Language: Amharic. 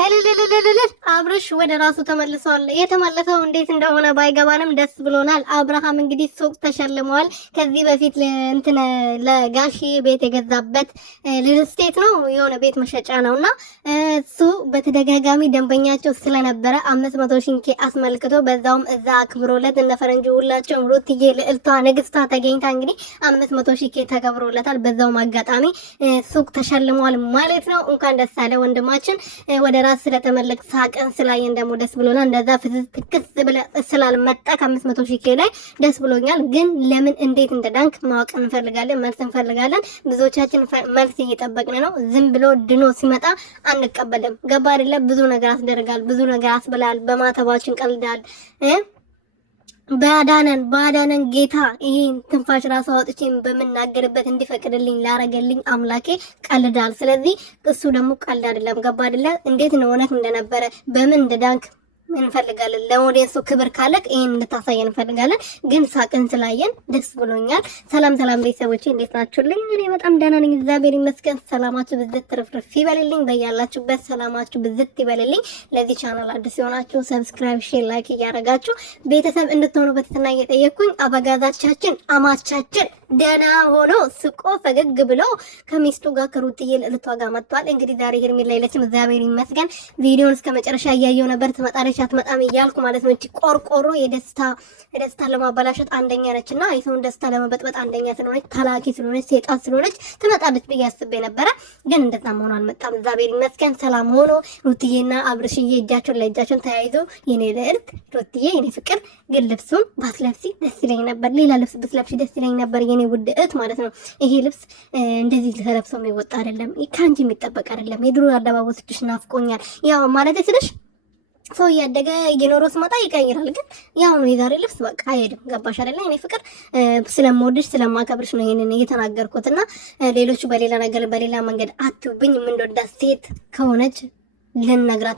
እልልልልልል አብርሽ ወደ ራሱ ተመልሷል። የተመለሰው እንዴት እንደሆነ ባይገባንም ደስ ብሎናል። አብርሃም እንግዲህ ሱቅ ተሸልመዋል። ከዚህ በፊት እንትን ለጋሺ ቤት የገዛበት ሪል ስቴት ነው የሆነ ቤት መሸጫ ነውና እሱ በተደጋጋሚ ደንበኛቸው ስለነበረ 500 ሺህ አስመልክቶ በዛውም እዛ አክብሮለት እነ ፈረንጆ ሁላቸውም ሩትዬ ልዕልቷ ንግስቷ ተገኝታ እንግዲህ 500 ሺህ ተከብሮለታል። በዛውም አጋጣሚ ሱቅ ተሸልመዋል ማለት ነው። እንኳን ደስ አለ ወንድማችን ወደ ራስ ስለተመለክ ሳቀን ስላየን ደግሞ ደስ ብሎናል። እንደዛ ፍትክስ ብለ ስላልመጣ ከ500 ሺህ ላይ ደስ ብሎኛል። ግን ለምን እንዴት እንደዳንክ ማወቅ እንፈልጋለን፣ መልስ እንፈልጋለን። ብዙዎቻችን መልስ እየጠበቅን ነው። ዝም ብሎ ድኖ ሲመጣ አንቀበልም። ገባ አይደለ? ብዙ ነገር አስደርጋል፣ ብዙ ነገር አስብላል፣ በማተባችን ቀልዳል። ባዳነን ጌታ ይሄን ትንፋሽ ራሱ አውጥቼ በመናገርበት እንዲፈቅድልኝ ላረገልኝ አምላኬ ቀልዳል። ስለዚህ እሱ ደግሞ ቀልድ አይደለም። ገባ አይደለ? እንዴት ነው እውነት እንደነበረ በምን እንደዳንክ እንፈልጋለን። ለሞዴሱ ክብር ካለክ ይሄን እንድታሳየን እንፈልጋለን። ግን ሳቅን ስላየን ደስ ብሎኛል። ሰላም ቤተሰቦቼ እንዴት ናችሁልኝ? እኔ በጣም ደህና ነኝ፣ እግዚአብሔር ይመስገን። ሰላማችሁ ብዝት ትርፍርፍ ይበልልኝ። በያላችሁበት ሰላማችሁ ብዝት ይበልልኝ። ለዚህ ቻናል አዲስ የሆናችሁ ሰብስክራይብ፣ ሼር፣ ላይክ እያደረጋችሁ ቤተሰብ እንድትሆኑ በትህትና እየጠየቅኩኝ አበጋዛቻችን አማቻችን ደህና ሆኖ ስቆ ፈገግ ብሎ ከሚስቱ ጋር ከሩትዬ ልዕልቷ ጋር መጥቷል። እንግዲህ ዛሬ ሄርሜላ የለችም፣ እግዚአብሔር ይመስገን። ቪዲዮውን እስከ መጨረሻ እያየሁ ነበር። ትመጣለች አትመጣም እያልኩ ማለት ነው። እቺ ቆርቆሮ የደስታ ለማበላሸት አንደኛ ነችና የሰውን ደስታ ለመበጥበጥ አንደኛ ስለሆነች ተላኪ ስለሆነች ሴጣን ስለሆነች ትመጣለች ብዬ አስቤ ነበረ። ግን እንደዛ መሆኑ አልመጣም። እግዚአብሔር ይመስገን ሰላም ሆኖ ሩትዬና አብርሽዬ እጃቸውን ለእጃቸውን ተያይዘው የኔ ልዕልት ሩትዬ የኔ ፍቅር ግን ልብሱን ባትለብሲ ደስ ይለኝ ነበር፣ ሌላ ልብስ ብትለብሺ ደስ ይለኝ ነበር የኔ ውድ እህት ማለት ነው። ይሄ ልብስ እንደዚህ ተለብሶ የሚወጣ አይደለም፣ ካንቺ የሚጠበቅ አይደለም። የድሮ አለባበስሽ ናፍቆኛል። ያው ማለት ስለሽ ሰው እያደገ እየኖረ ሲመጣ ይቀይራል። ግን ያው ነው የዛሬ ልብስ በቃ አይሄድም። ገባሽ አይደለ? እኔ ፍቅር ስለምወድሽ ስለማከብርሽ ነው ይሄንን እየተናገርኩትና ሌሎቹ በሌላ ነገር በሌላ መንገድ አትውብኝ። የምንወዳት ሴት ከሆነች ልንነግራት